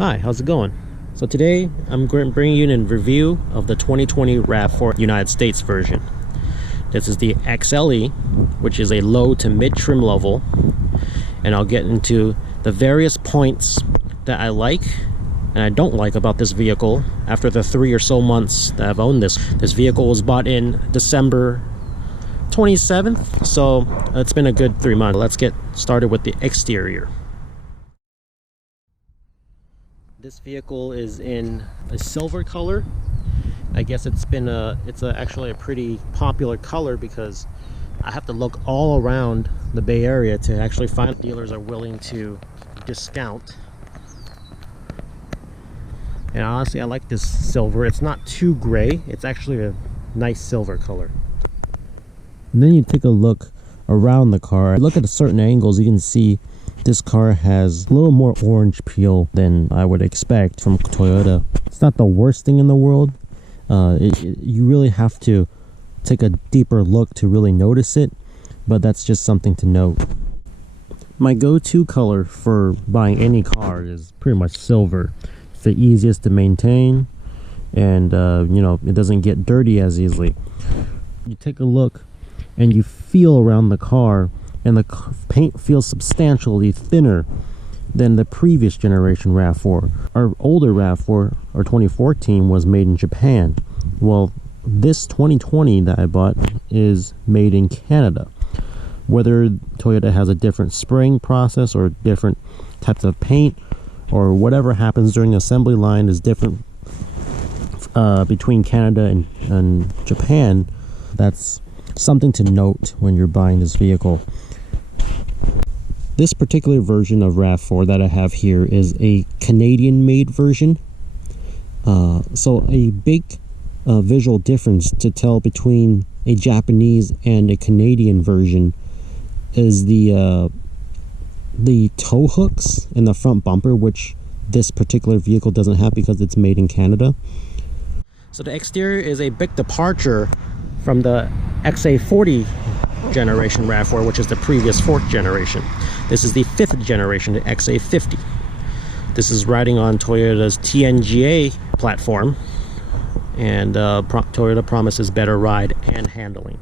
Hi, how's it going? So today I'm going to bring you in a review of the 2020 RAV4 United States version. This is the XLE, which is a low to mid trim level, and I'll get into the various points that I like and I don't like about this vehicle after the 3 or so months that I've owned this. This vehicle was bought in December 27th, so it's been a good 3 months. Let's get started with the exterior. This vehicle is in a silver color. I guess it's actually a pretty popular color because I have to look all around the Bay Area to actually find dealers are willing to discount. And honestly, I like this silver. It's not too gray. It's actually a nice silver color. And then you take a look around the car. Look at certain angles, you can see this car has a little more orange peel than I would expect from Toyota. It's not the worst thing in the world. You really have to take a deeper look to really notice it, but that's just something to note. My go-to color for buying any car is pretty much silver. It's the easiest to maintain, and it doesn't get dirty as easily. You take a look and you feel around the car, and the paint feels substantially thinner than the previous generation RAV4. Our older RAV4, our 2014, was made in Japan. Well, this 2020 that I bought is made in Canada. Whether Toyota has a different spraying process or different types of paint or whatever happens during the assembly line is different between Canada and Japan, that's something to note when you're buying this vehicle. This particular version of RAV4 that I have here is a Canadian-made version. So a big visual difference to tell between a Japanese and a Canadian version is the tow hooks in the front bumper, which this particular vehicle doesn't have because it's made in Canada. So the exterior is a big departure from the XA40 generation RAV4, which is the previous 4th generation. This is the 5th generation, the XA50. This is riding on Toyota's TNGA platform, and Toyota promises better ride and handling.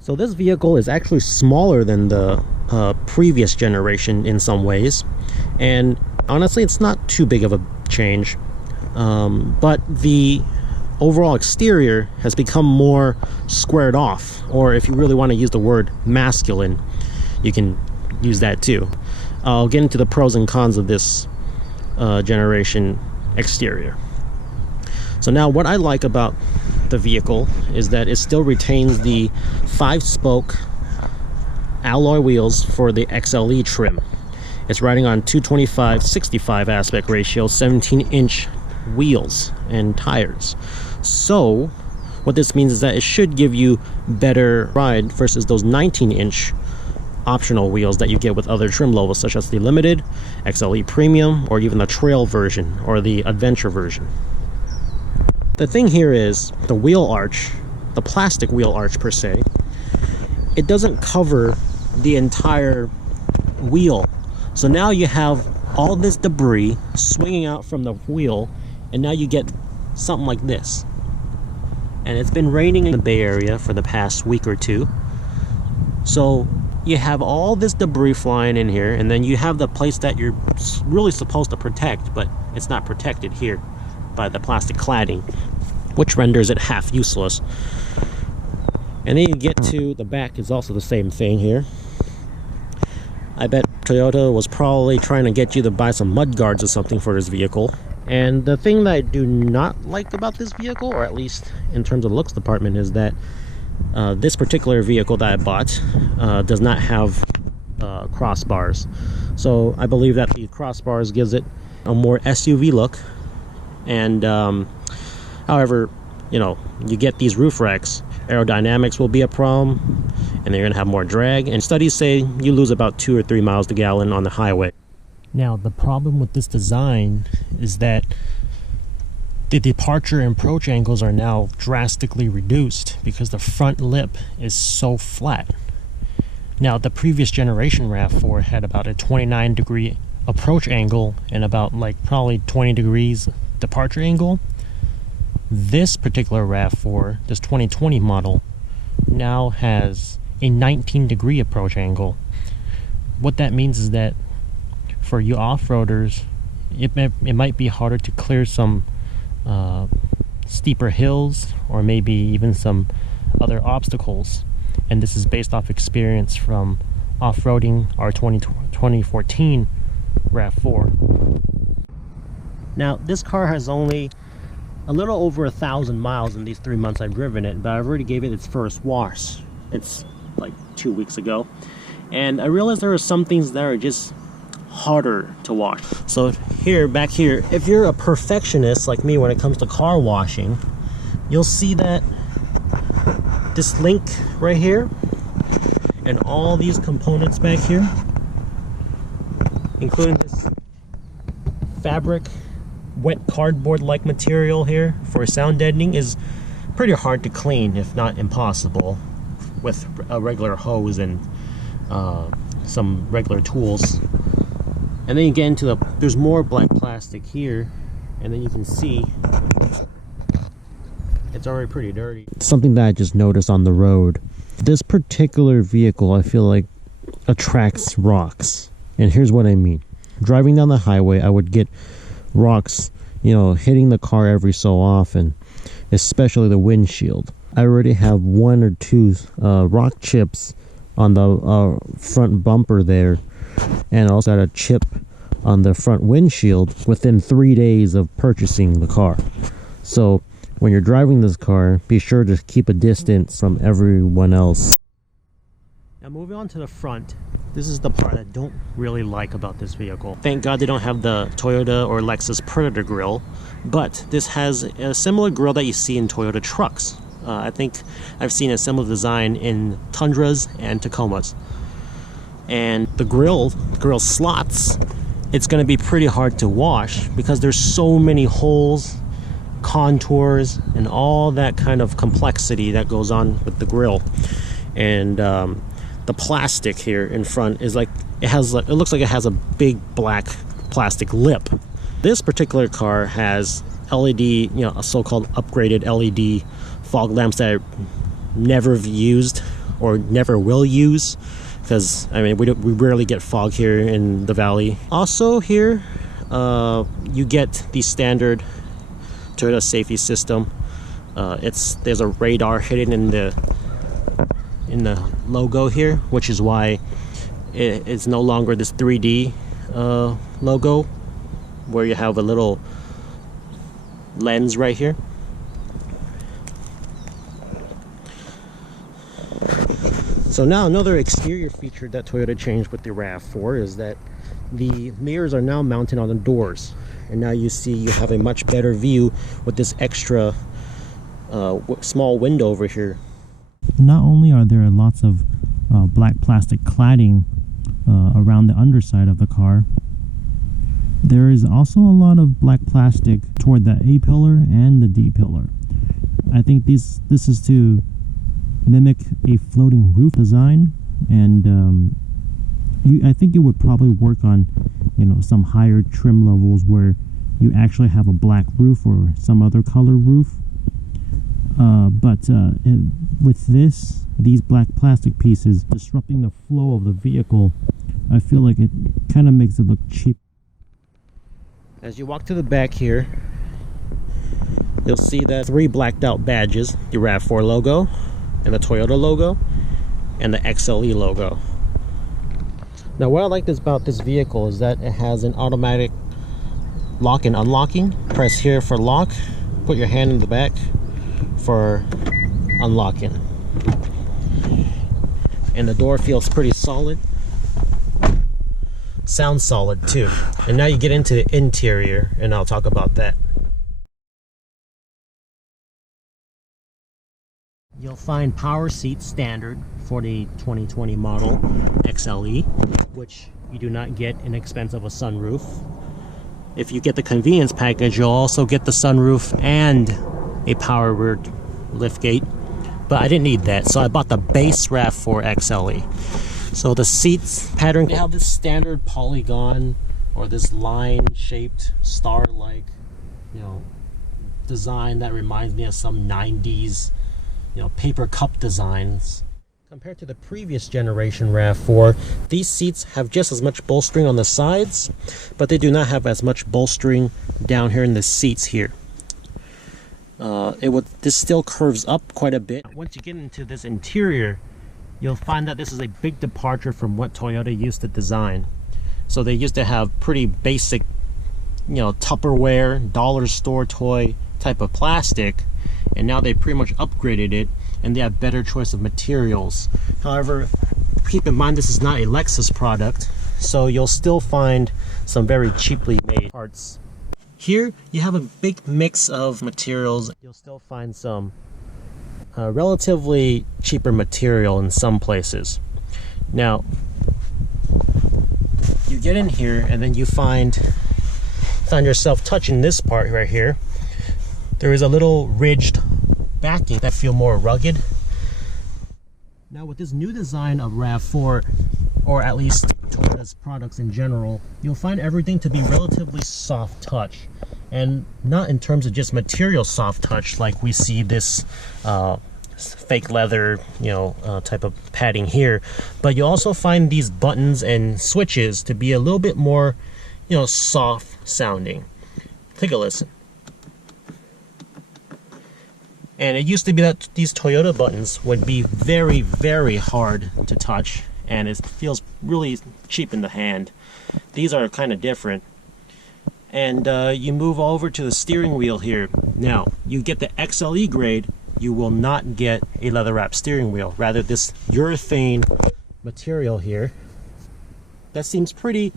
So this vehicle is actually smaller than the previous generation in some ways, and honestly it's not too big of a change, but the overall exterior has become more squared off, or if you really want to use the word masculine, you can use that too. I'll get into the pros and cons of this generation exterior. So now what I like about the vehicle is that it still retains the 5-spoke alloy wheels for the XLE trim. It's riding on 225/65 aspect ratio 17-inch wheels and tires. So what this means is that it should give you better ride versus those 19-inch optional wheels that you get with other trim levels, such as the Limited, XLE Premium, or even the Trail version or the Adventure version. The thing here is the wheel arch, the plastic wheel arch per se, it doesn't cover the entire wheel. So now you have all this debris swinging out from the wheel, and now you get something like this. And it's been raining in the Bay Area for the past week or two, so you have all this debris flying in here, and then you have the place that you're really supposed to protect, but it's not protected here by the plastic cladding, which renders it half useless. And then you get to the back is also the same thing here. I bet Toyota was probably trying to get you to buy some mud guards or something for this vehicle. And the thing that I do not like about this vehicle, or at least in terms of the looks department, is that this particular vehicle that I bought does not have crossbars. So I believe that the crossbars gives it a more SUV look. And however, you get these roof racks, aerodynamics will be a problem, and they're going to have more drag. And studies say you lose about 2 or 3 miles per gallon on the highway. Now, the problem with this design is that the departure and approach angles are now drastically reduced because the front lip is so flat. Now, the previous generation RAV4 had about a 29-degree approach angle and about like probably 20 degrees departure angle, this particular RAV4, this 2020 model, now has a 19-degree approach angle. What that means is that for you off-roaders, it might be harder to clear some steeper hills or maybe even some other obstacles. And this is based off experience from off-roading our 2014 RAV4. Now, this car has only a little over 1,000 miles in these 3 months I've driven it, but I've already gave it its first wash. It's like 2 weeks ago. And I realized there are some things that are just harder to wash. So back here, if you're a perfectionist like me when it comes to car washing, you'll see that this link right here and all these components back here, including this fabric wet cardboard like material here for sound deadening, is pretty hard to clean, if not impossible, with a regular hose and some regular tools. And then you get into there's more black plastic here, and then you can see it's already pretty dirty. Something that I just noticed on the road, this particular vehicle I feel like attracts rocks. And here's what I mean. Driving down the highway, I would get rocks, hitting the car every so often, especially the windshield. I already have 1 or 2 rock chips on the front bumper there, and also had a chip on the front windshield within 3 days of purchasing the car. So when you're driving this car, be sure to keep a distance from everyone else. Now moving on to the front, this is the part I don't really like about this vehicle. Thank God they don't have the Toyota or Lexus Predator grille, but this has a similar grille that you see in Toyota trucks. I think I've seen a similar design in Tundras and Tacomas. And the grill slots, it's going to be pretty hard to wash because there's so many holes, contours, and all that kind of complexity that goes on with the grill. And the plastic here in front is like, it looks like it has a big black plastic lip. This particular car has LED, a so-called upgraded LED fog lamps that I never used or never will use, because I mean we rarely get fog here in the valley. Also here, you get the standard Toyota safety system. There's a radar hidden in the logo here, which is why it's no longer this 3D logo where you have a little lens right here. So now another exterior feature that Toyota changed with the RAV4 is that the mirrors are now mounted on the doors, and now you have a much better view with this extra small window over here. Not only are there lots of black plastic cladding around the underside of the car, there is also a lot of black plastic toward the A pillar and the D pillar. I think this is to mimic a floating roof design, and I think it would probably work on some higher trim levels where you actually have a black roof or some other color roof. With these black plastic pieces disrupting the flow of the vehicle, I feel like it kind of makes it look cheap. As you walk to the back here, you'll see that 3 blacked out badges: the RAV4 logo, and the Toyota logo, and the XLE logo. Now what I like about this vehicle is that it has an automatic lock and unlocking. Press here for lock, put your hand in the back for unlocking. And the door feels pretty solid. Sounds solid too. And now you get into the interior, and I'll talk about that. You'll find power seats standard for the 2020 model XLE, which you do not get in expense of a sunroof. If you get the convenience package, you'll also get the sunroof and a power rear liftgate, but I didn't need that, so I bought the base RAV4 XLE. So the seats pattern, they have this standard polygon or this line-shaped star-like, you know, design that reminds me of some 90s, you know, paper cup designs. Compared to the previous generation RAV4, these seats have just as much bolstering on the sides, but they do not have as much bolstering down here in the seats here. This still curves up quite a bit. Once you get into this interior, you'll find that this is a big departure from what Toyota used to design. So they used to have pretty basic, you know, Tupperware, dollar store toy type of plastic, and now they pretty much upgraded it, and they have better choice of materials. However, keep in mind this is not a Lexus product, so you'll still find some very cheaply made parts. Here you have a big mix of materials. You'll still find some relatively cheaper material in some places. Now, you get in here and then you find yourself touching this part right here. There is a little ridged backing that feel more rugged. Now with this new design of RAV4, or at least Toyota's products in general, you'll find everything to be relatively soft touch, and not in terms of just material soft touch like we see this fake leather, you know, type of padding here, but you also find these buttons and switches to be a little bit more, you know, soft sounding. Take a listen. And it used to be that these Toyota buttons would be very, very hard to touch, and it feels really cheap in the hand. These are kind of different. And you move over to the steering wheel here. Now, you get the XLE grade, you will not get a leather wrap steering wheel. Rather, this urethane material here, that seems pretty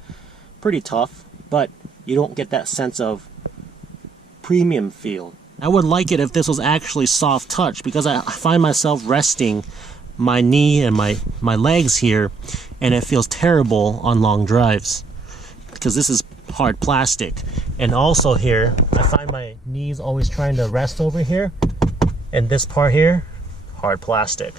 tough, but you don't get that sense of premium feel. I would like it if this was actually soft touch, because I find myself resting my knee and my legs here, and it feels terrible on long drives because this is hard plastic. And also here, I find my knees always trying to rest over here, and this part here, hard plastic.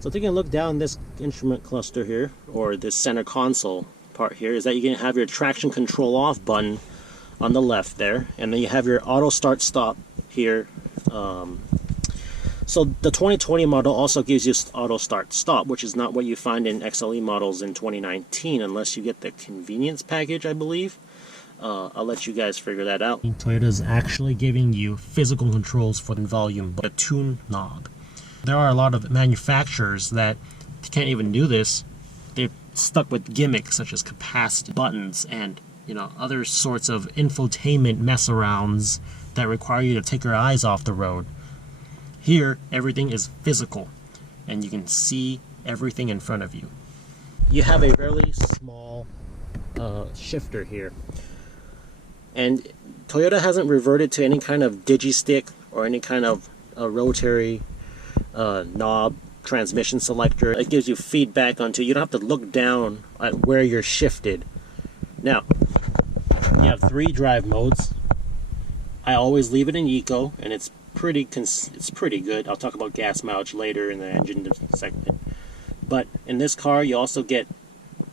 So taking a look down this instrument cluster here, or this center console part here, is that you can have your traction control off button on the left there, and then you have your auto start stop here. So the 2020 model also gives you auto start stop, which is not what you find in XLE models in 2019 unless you get the convenience package, I believe. I'll let you guys figure that out. Toyota is actually giving you physical controls for the volume, but a tune knob. There are a lot of manufacturers that can't even do this. They're stuck with gimmicks such as capacitive buttons and, you know, other sorts of infotainment mess arounds that require you to take your eyes off the road. Here, everything is physical, and you can see everything in front of you. You have a fairly small shifter here, and Toyota hasn't reverted to any kind of digi-stick or any kind of rotary knob transmission selector. It gives you feedback onto, you don't have to look down at where you're shifted. Now, you have 3 drive modes. I always leave it in eco, and it's pretty good. I'll talk about gas mileage later in the engine segment. But in this car, you also get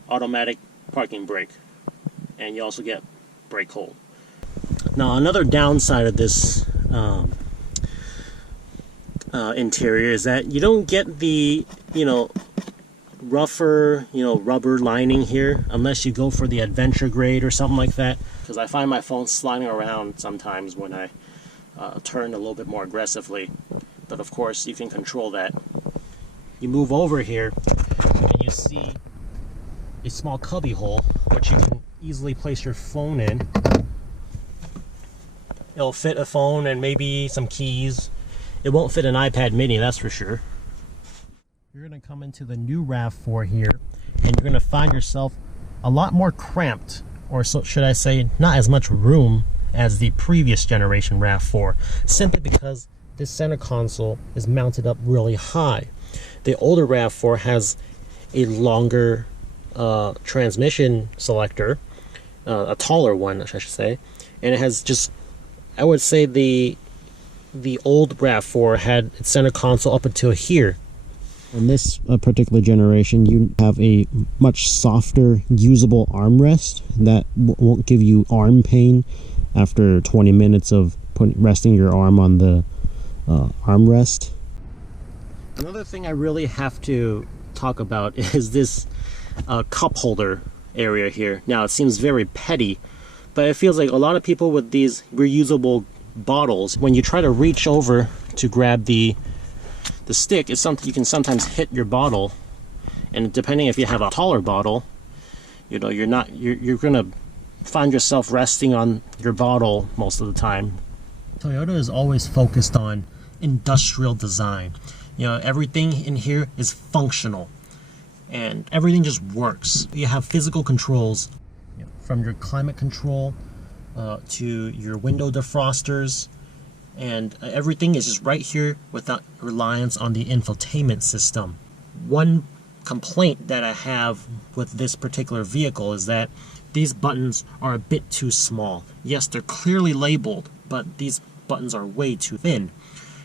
automatic parking brake, and you also get brake hold. Now, another downside of this interior is that you don't get the, you know, rougher, you know, rubber lining here unless you go for the adventure grade or something like that, because I find my phone sliding around sometimes when I turn a little bit more aggressively. But of course you can control that. You move over here and you see a small cubby hole which you can easily place your phone in. It'll fit a phone and maybe some keys. It won't fit an iPad mini, that's for sure. You're going to come into the new RAV4 here, and you're going to find yourself a lot more cramped, or so should I say, not as much room as the previous generation RAV4, simply because this center console is mounted up really high. The older RAV4 has a longer transmission selector, a taller one I should say, and it has just, I would say the old RAV4 had its center console up until here, In this particular generation, you have a much softer, usable armrest that won't give you arm pain after 20 minutes of resting your arm on the armrest. Another thing I really have to talk about is this cup holder area here. Now, it seems very petty, but it feels like a lot of people with these reusable bottles, when you try to reach over to grab the stick, is something you can sometimes hit your bottle, and depending if you have a taller bottle, you know, you're gonna find yourself resting on your bottle most of the time. Toyota is always focused on industrial design. You know, everything in here is functional and everything just works. You have physical controls, you know, from your climate control to your window defrosters, and everything is just right here without reliance on the infotainment system. One complaint that I have with this particular vehicle is that these buttons are a bit too small. Yes, they're clearly labeled, but these buttons are way too thin.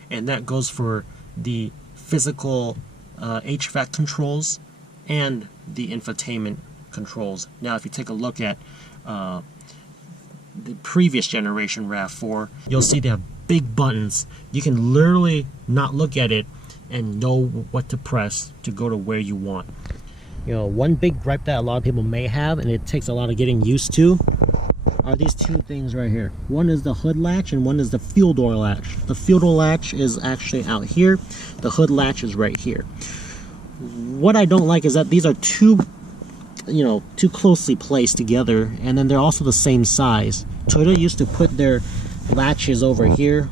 And that goes for the physical HVAC controls and the infotainment controls. Now, if you take a look at the previous generation RAV4, you'll see they have big buttons. You can literally not look at it and know what to press to go to where you want. You know, one big gripe that a lot of people may have, and it takes a lot of getting used to, are these two things right here. One is the hood latch and one is the fuel door latch. The fuel door latch is actually out here. The hood latch is right here. What I don't like is that these are too closely placed together, and then they're also the same size. Toyota used to put their latches over here,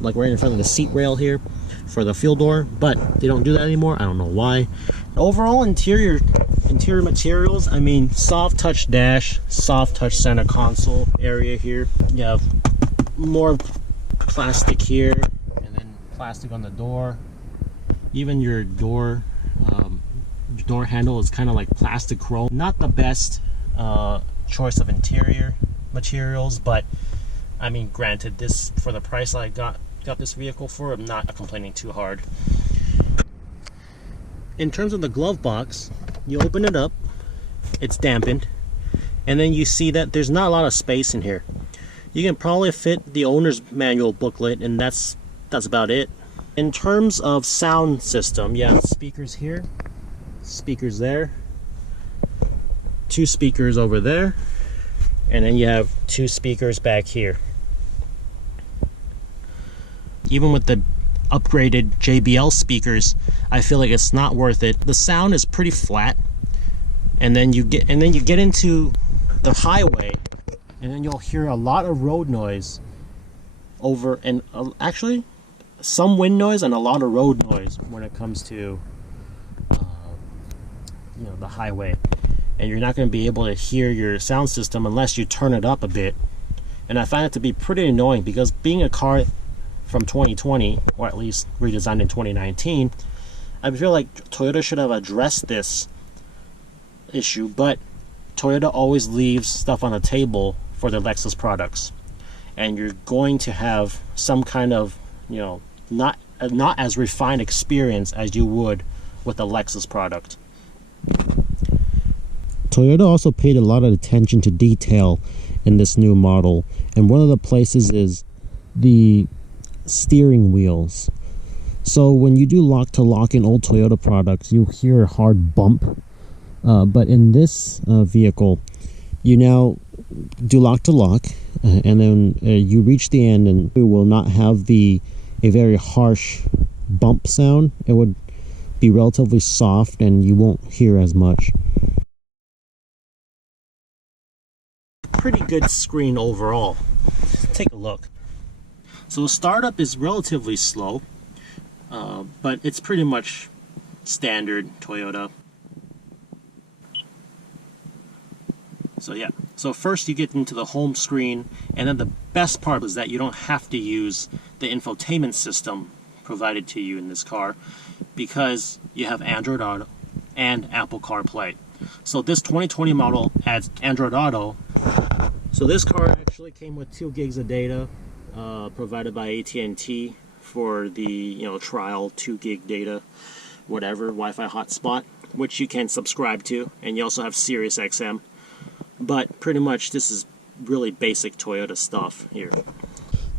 like right in front of the seat rail here for the fuel door, but they don't do that anymore. I don't know why. Overall interior materials, I mean, soft touch dash, soft touch center console area here. You have more plastic here, and then plastic on the door. Even your door handle is kind of like plastic chrome. Not the best choice of interior materials, but I mean, granted, this, for the price I got this vehicle for, I'm not complaining too hard. In terms of the glove box, you open it up, it's dampened, and then you see that there's not a lot of space in here. You can probably fit the owner's manual booklet, and that's about it. In terms of sound system, you have speakers here, speakers there, two speakers over there, and then you have two speakers back here. Even with the upgraded JBL speakers, I feel like it's not worth it. The sound is pretty flat, and then you get into the highway, and then you'll hear a lot of road noise over, and actually some wind noise and a lot of road noise when it comes to the highway. And you're not going to be able to hear your sound system unless you turn it up a bit. And I find it to be pretty annoying, because being a car from 2020, or at least redesigned in 2019, I feel like Toyota should have addressed this issue, but Toyota always leaves stuff on the table for their Lexus products. And you're going to have some kind of, not as refined experience as you would with a Lexus product. Toyota also paid a lot of attention to detail in this new model, and one of the places is the steering wheels. So when you do lock to lock in old Toyota products, you hear a hard bump, but in this vehicle, you now do lock to lock, and then you reach the end, and it will not have a very harsh bump sound. It would be relatively soft, and you won't hear as much. Pretty good screen overall. Take a look. So the startup is relatively slow, but it's pretty much standard Toyota. So yeah, so first you get into the home screen, and then the best part is that you don't have to use the infotainment system provided to you in this car, because you have Android Auto and Apple CarPlay. So this 2020 model adds Android Auto. So this car actually came with 2 gigs of data provided by AT&T for the trial 2 gig data, whatever Wi-Fi hotspot, which you can subscribe to, and you also have Sirius XM. But pretty much this is really basic Toyota stuff here.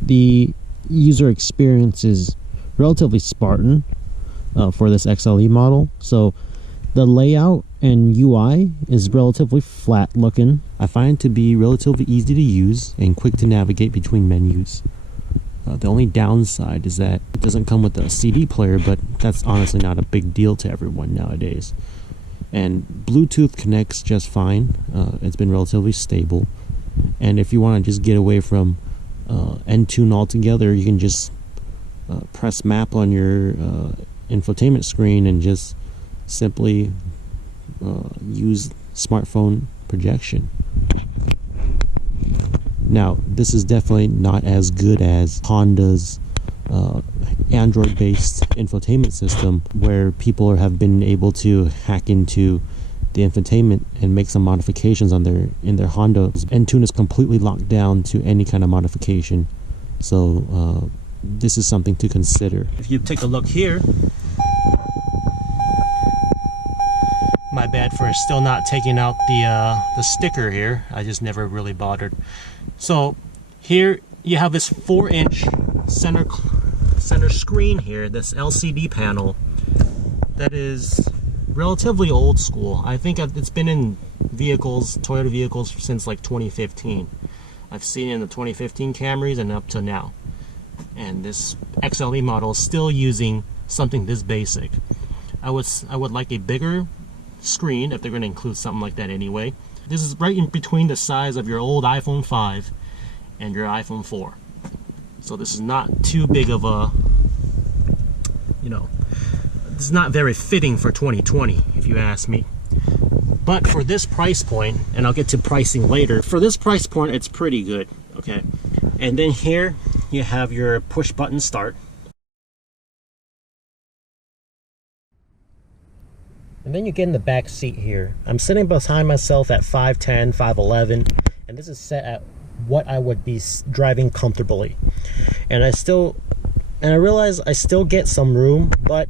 The user experience is relatively Spartan for this XLE model. So the layout and UI is relatively flat looking. I find it to be relatively easy to use and quick to navigate between menus. The only downside is that it doesn't come with a CD player, but that's honestly not a big deal to everyone nowadays. And Bluetooth connects just fine. It's been relatively stable. And if you want to just get away from Entune altogether, you can just press map on your infotainment screen and just simply use smartphone projection. Now, this is definitely not as good as Honda's Android-based infotainment system, where people have been able to hack into the infotainment and make some modifications on in their Honda. Entune is completely locked down to any kind of modification, so this is something to consider. If you take a look here, my bad for still not taking out the sticker here. I just never really bothered. So here you have this 4-inch center screen here, this LCD panel that is relatively old school. I think it's been in vehicles, Toyota vehicles, since like 2015. I've seen it in the 2015 Camrys and up to now. And this XLE model is still using something this basic. I would like a bigger screen if they're going to include something like that anyway. This is right in between the size of your old iPhone 5 and your iPhone 4. So this is not too big of a, this is not very fitting for 2020, if you ask me. But for this price point, and I'll get to pricing later, for this price point, it's pretty good, okay? And then here, you have your push button start. And then you get in the back seat here. I'm sitting behind myself at 5'10", 5'11", and this is set at what I would be driving comfortably. And I realize I still get some room, but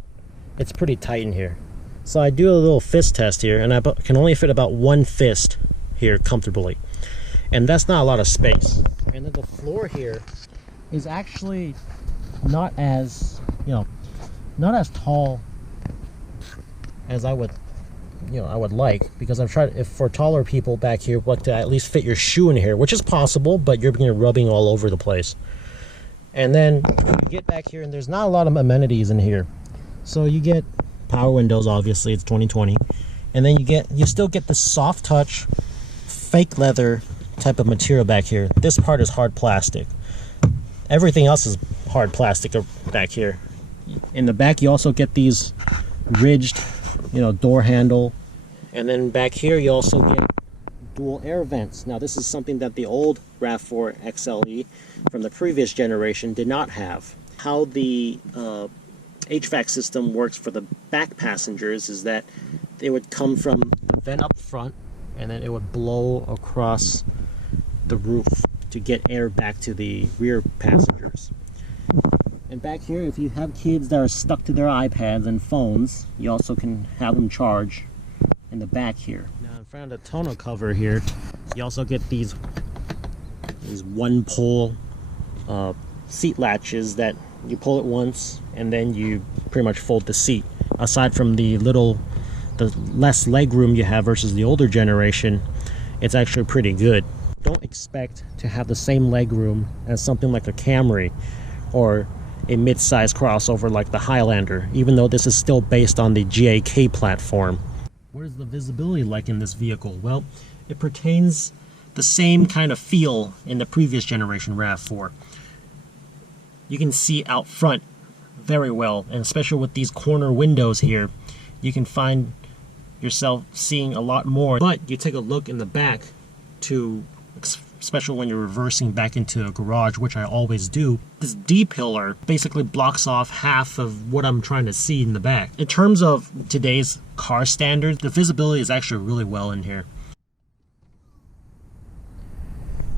it's pretty tight in here. So I do a little fist test here, and I can only fit about one fist here comfortably. And that's not a lot of space. And then the floor here is actually not as, not as tall as I would like, because I've tried, if for taller people back here, what to at least fit your shoe in here, which is possible, but you're rubbing all over the place. And then you get back here, and there's not a lot of amenities in here. So you get power windows, obviously, it's 2020, and then you still get the soft touch, fake leather type of material back here. This part is hard plastic. Everything else is hard plastic back here. In the back, you also get these ridged, door handle, and then back here you also get dual air vents. Now this is something that the old RAV4 XLE from the previous generation did not have. How the HVAC system works for the back passengers is that they would come from a vent up front, and then it would blow across the roof to get air back to the rear passengers. And back here, if you have kids that are stuck to their iPads and phones, you also can have them charge in the back here. Now in front of the tonneau cover here, you also get these one pull seat latches that you pull it once and then you pretty much fold the seat. Aside from the less leg room you have versus the older generation, it's actually pretty good. Don't expect to have the same leg room as something like a Camry or a mid-size crossover like the Highlander, even though this is still based on the TNGA-K platform. What is the visibility like in this vehicle? Well, it pertains the same kind of feel in the previous generation RAV4. You can see out front very well, and especially with these corner windows here, you can find yourself seeing a lot more. But you take a look in the back, especially when you're reversing back into a garage, which I always do, this D-pillar basically blocks off half of what I'm trying to see in the back. In terms of today's car standards, the visibility is actually really well in here.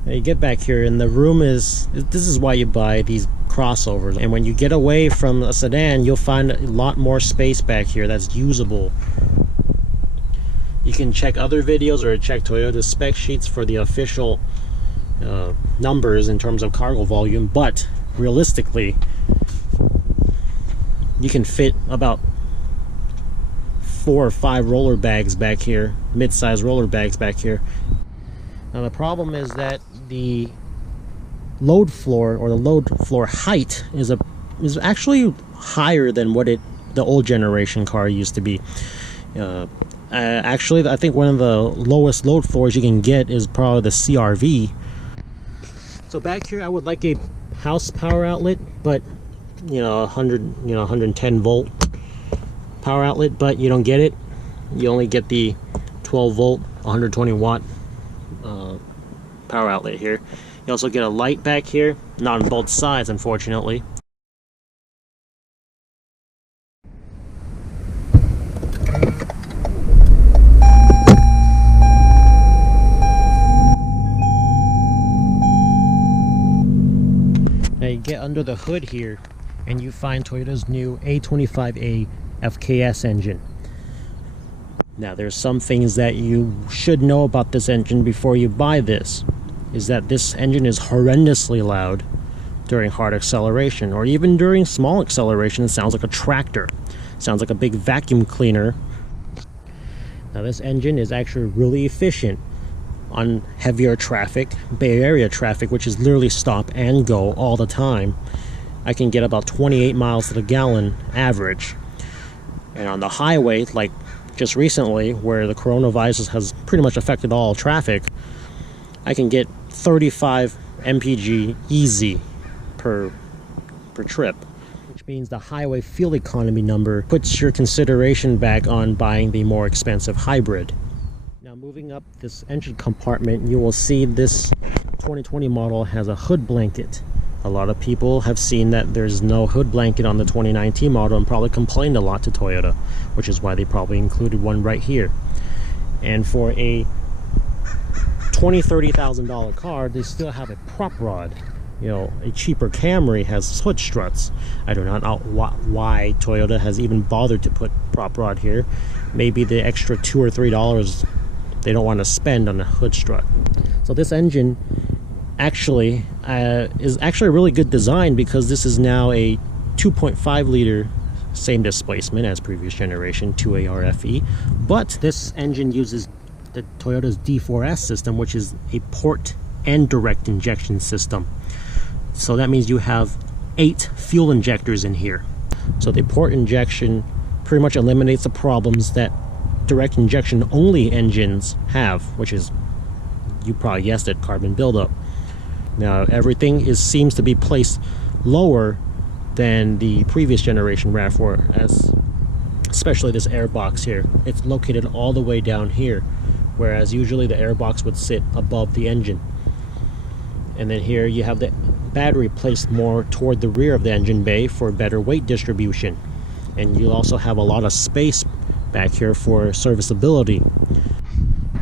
Now you get back here, and the room this is why you buy these crossovers. And when you get away from a sedan, you'll find a lot more space back here that's usable. You can check other videos or check Toyota's spec sheets for the official numbers in terms of cargo volume, but realistically, you can fit about 4 or 5 roller bags back here, mid-size roller bags back here. Now the problem is that the load floor, or the load floor height, is actually higher than what the old generation car used to be. Actually, I think one of the lowest load floors you can get is probably the CRV. So back here, I would like a house power outlet, but 110 volt power outlet, but you don't get it. You only get the 12 volt 120 watt power outlet here. You also get a light back here, not on both sides, unfortunately. Now you get under the hood here and you find Toyota's new A25A FKS engine. Now there's some things that you should know about this engine before you buy this. Is that this engine is horrendously loud during hard acceleration, or even during small acceleration. It sounds like a tractor. It sounds like a big vacuum cleaner. Now this engine is actually really efficient on heavier traffic, Bay Area traffic, which is literally stop and go all the time. I can get about 28 miles to the gallon average. And on the highway, like just recently, where the coronavirus has pretty much affected all traffic, I can get 35 mpg easy per trip, which means the highway fuel economy number puts your consideration back on buying the more expensive hybrid. Now moving up this engine compartment, you will see this 2020 model has a hood blanket. A lot of people have seen that there's no hood blanket on the 2019 model and probably complained a lot to Toyota, which is why they probably included one right here. And for a $20,000-$30,000 car, they still have a prop rod. A cheaper Camry has hood struts. I do not know why Toyota has even bothered to put prop rod here. Maybe the extra $2 or $3 they don't want to spend on a hood strut. So this engine actually is actually a really good design, because this is now a 2.5 liter, same displacement as previous generation 2ARFE, but this engine uses the Toyota's D4S system, which is a port and direct injection system. So that means you have 8 fuel injectors in here. So the port injection pretty much eliminates the problems that direct injection only engines have, which is, you probably guessed it, carbon buildup. Now everything seems to be placed lower than the previous generation RAV4, especially this air box here. It's located all the way down here, whereas usually the air box would sit above the engine. And then here you have the battery placed more toward the rear of the engine bay for better weight distribution. And you'll also have a lot of space back here for serviceability.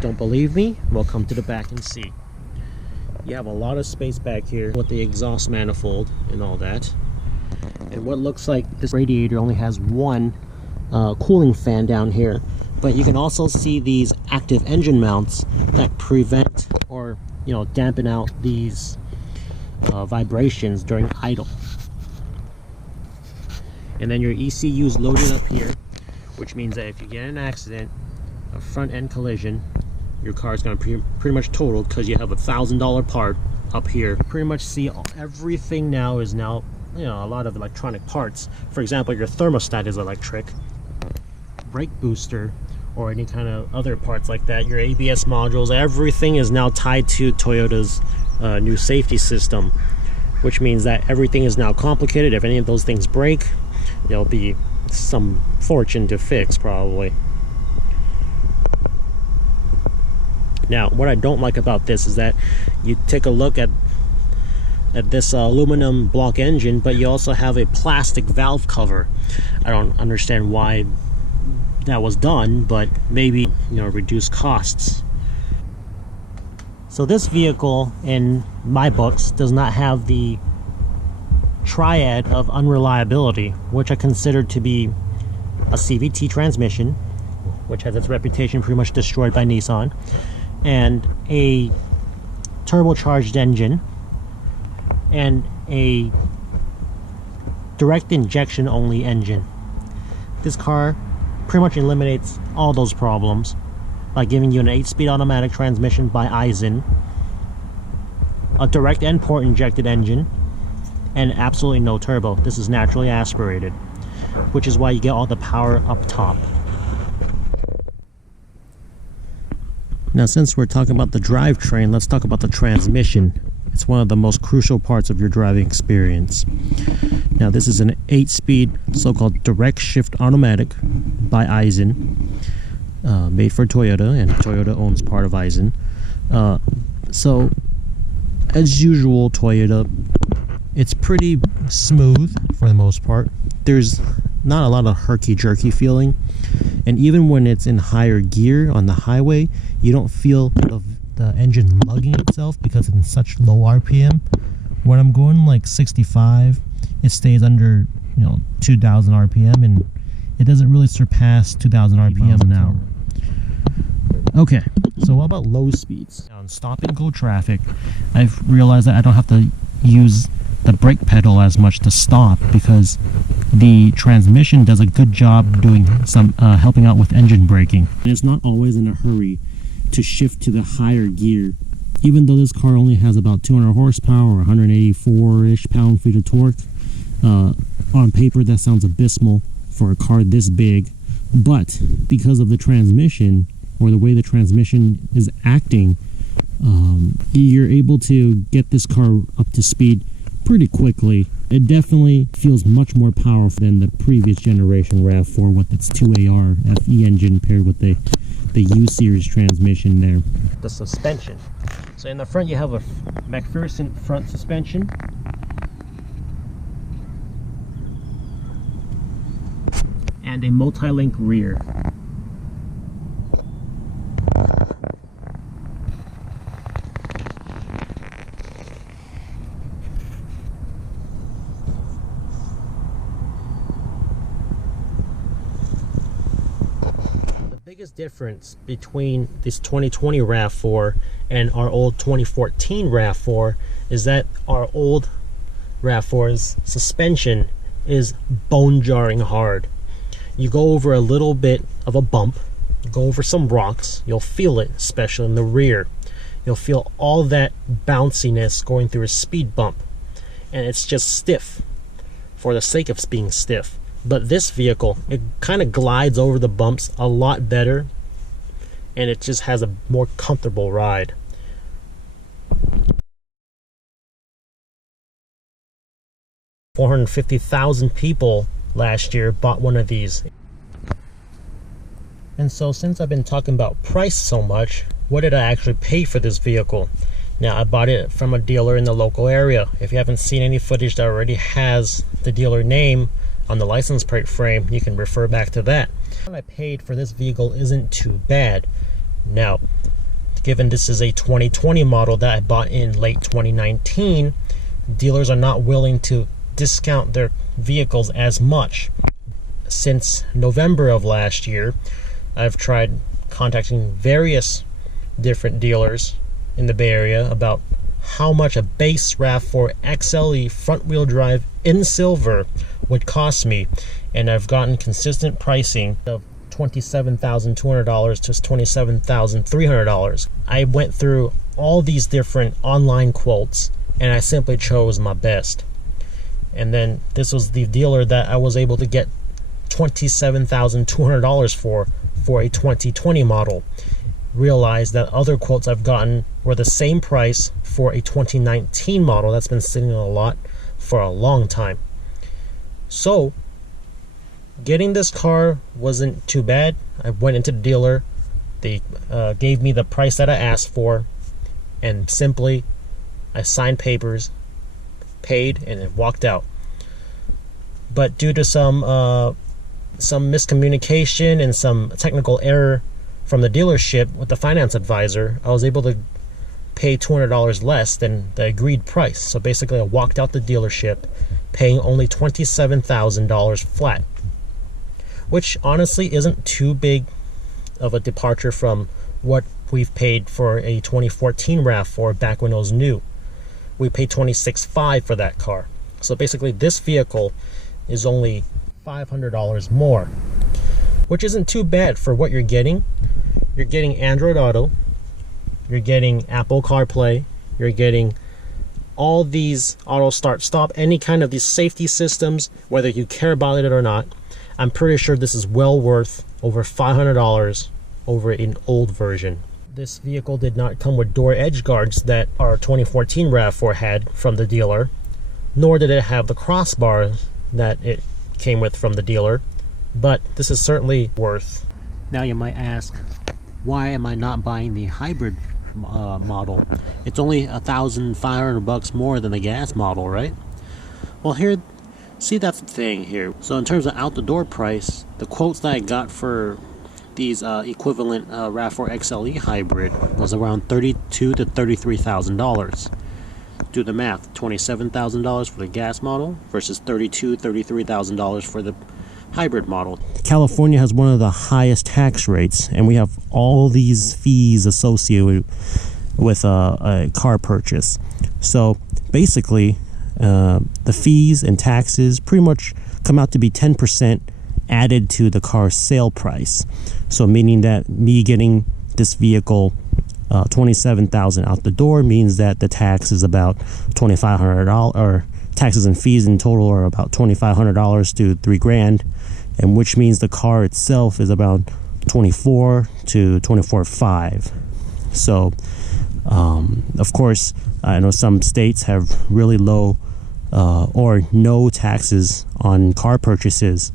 Don't believe me? Well, come to the back and see. You have a lot of space back here with the exhaust manifold and all that. And what looks like this radiator only has one cooling fan down here. But you can also see these active engine mounts that prevent or dampen out these vibrations during idle. And then your ECU is loaded up here, which means that if you get in an accident, a front end collision, your car is going to pretty much total, because you have a $1,000 part up here. Pretty much see everything now is a lot of electronic parts. For example, your thermostat is electric, brake booster, or any kind of other parts like that. Your ABS modules, everything is now tied to Toyota's new safety system, which means that everything is now complicated. If any of those things break, there'll be some fortune to fix, probably. Now, what I don't like about this is that you take a look at this aluminum block engine, but you also have a plastic valve cover. I don't understand why that was done, but maybe reduce costs. So this vehicle, in my books, does not have the triad of unreliability, which I consider to be a CVT transmission, which has its reputation pretty much destroyed by Nissan, and a turbocharged engine, and a direct injection only engine. This car pretty much eliminates all those problems by giving you an 8-speed automatic transmission by Aisin, a direct end port injected engine, and absolutely no turbo. This is naturally aspirated, which is why you get all the power up top. Now, since we're talking about the drivetrain, let's talk about the transmission. It's one of the most crucial parts of your driving experience. Now, this is an 8-speed so-called direct shift automatic by Aisin, made for Toyota, and Toyota owns part of Aisin. So, as usual, Toyota, it's pretty smooth for the most part. There's not a lot of herky-jerky feeling, and even when it's in higher gear on the highway, you don't feel the engine lugging itself because it's in such low RPM. When I'm going like 65, it stays under 2,000 RPM, and it doesn't really surpass 2,000 RPM an hour. Okay, so what about low speeds? On stop and go traffic, I've realized that I don't have to use the brake pedal as much to stop, because the transmission does a good job doing some helping out with engine braking. It's not always in a hurry to shift to the higher gear. Even though this car only has about 200 horsepower or 184-ish pound-feet of torque, on paper that sounds abysmal for a car this big, but because of the transmission, or the way the transmission is acting, you're able to get this car up to speed pretty quickly. It definitely feels much more powerful than the previous generation RAV4 with its 2AR FE engine paired with the U-Series transmission there. The suspension. So in the front you have a McPherson front suspension. And a multi-link rear. Biggest difference between this 2020 RAV4 and our old 2014 RAV4 is that our old RAV4's suspension is bone-jarring hard. You go over a little bit of a bump, go over some rocks, you'll feel it, especially in the rear. You'll feel all that bounciness going through a speed bump, and it's just stiff for the sake of being stiff. But this vehicle, it kind of glides over the bumps a lot better, and it just has a more comfortable ride. $450,000 people last year bought one of these. And so since I've been talking about price so much, what did I actually pay for this vehicle? Now, I bought it from a dealer in the local area. If you haven't seen any footage that already has the dealer name on the license plate frame, you can refer back to that. What I paid for this vehicle isn't too bad. Now, given this is a 2020 model that I bought in late 2019, dealers are not willing to discount their vehicles as much. Since November of last year, I've tried contacting various different dealers in the Bay Area about how much a base RAV4 XLE front-wheel drive in silver would cost me, and I've gotten consistent pricing of $27,200 to $27,300. I went through all these different online quotes, and I simply chose my best. And then this was the dealer that I was able to get $27,200 for a 2020 model. Realized that other quotes I've gotten were the same price for a 2019 model that's been sitting on a lot for a long time. So getting this car wasn't too bad. I went into the dealer, they gave me the price that I asked for, and simply I signed papers, paid, and it walked out. But due to some miscommunication and some technical error from the dealership with the finance advisor, I was able to pay $200 less than the agreed price. So basically I walked out the dealership paying only $27,000 flat, which honestly isn't too big of a departure from what we've paid for a 2014 RAV4 back when it was new. We paid $26,500 for that car. So basically this vehicle is only $500 more, which isn't too bad for what you're getting. You're getting Android Auto, you're getting Apple CarPlay, you're getting all these auto start stop, any kind of these safety systems, whether you care about it or not. I'm pretty sure this is well worth over $500 over an old version. This vehicle did not come with door edge guards that our 2014 RAV4 had from the dealer, nor did it have the crossbar that it came with from the dealer, but this is certainly worth. Now you might ask, why am I not buying the hybrid model? It's only $1,500 more than the gas model, right? Well, here, see, that's the thing here. So in terms of out the door price, the quotes that I got for these equivalent RAV4 XLE hybrid was around $32,000 to $33,000. Do the math: $27,000 for the gas model versus $32,000 to $33,000 for the hybrid model. California has one of the highest tax rates, and we have all these fees associated with a car purchase. So basically, the fees and taxes pretty much come out to be 10% added to the car's sale price. So meaning that me getting this vehicle $27,000 out the door means that the tax is about $2,500, or taxes and fees in total are about $2,500 to $3,000, and which means the car itself is about $24,000 to $24,500. So of course, I know some states have really low or no taxes on car purchases,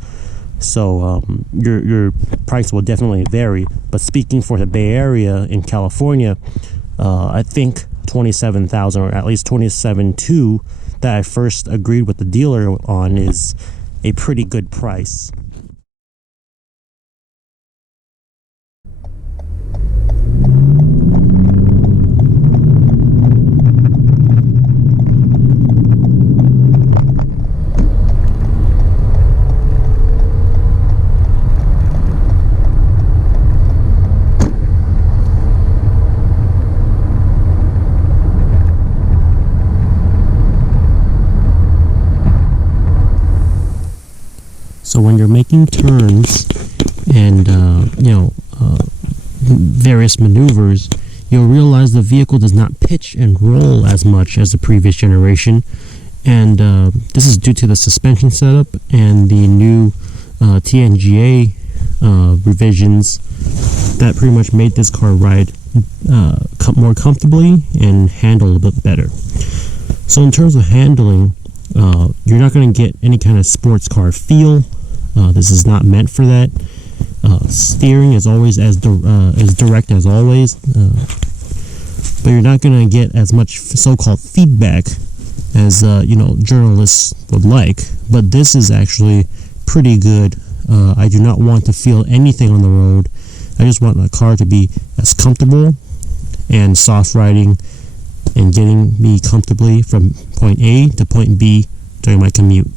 so your price will definitely vary. But speaking for the Bay Area in California, I think $27,000, or at least $27,200 that I first agreed with the dealer on, is a pretty good price. So when you're making turns and various maneuvers, you'll realize the vehicle does not pitch and roll as much as the previous generation, and this is due to the suspension setup and the new TNGA revisions that pretty much made this car ride more comfortably and handle a bit better. So in terms of handling, you're not going to get any kind of sports car feel. This is not meant for that. Steering is always as direct as always, but you're not going to get as much so-called feedback as journalists would like. But this is actually pretty good. I do not want to feel anything on the road. I just want my car to be as comfortable and soft riding and getting me comfortably from point A to point B during my commute.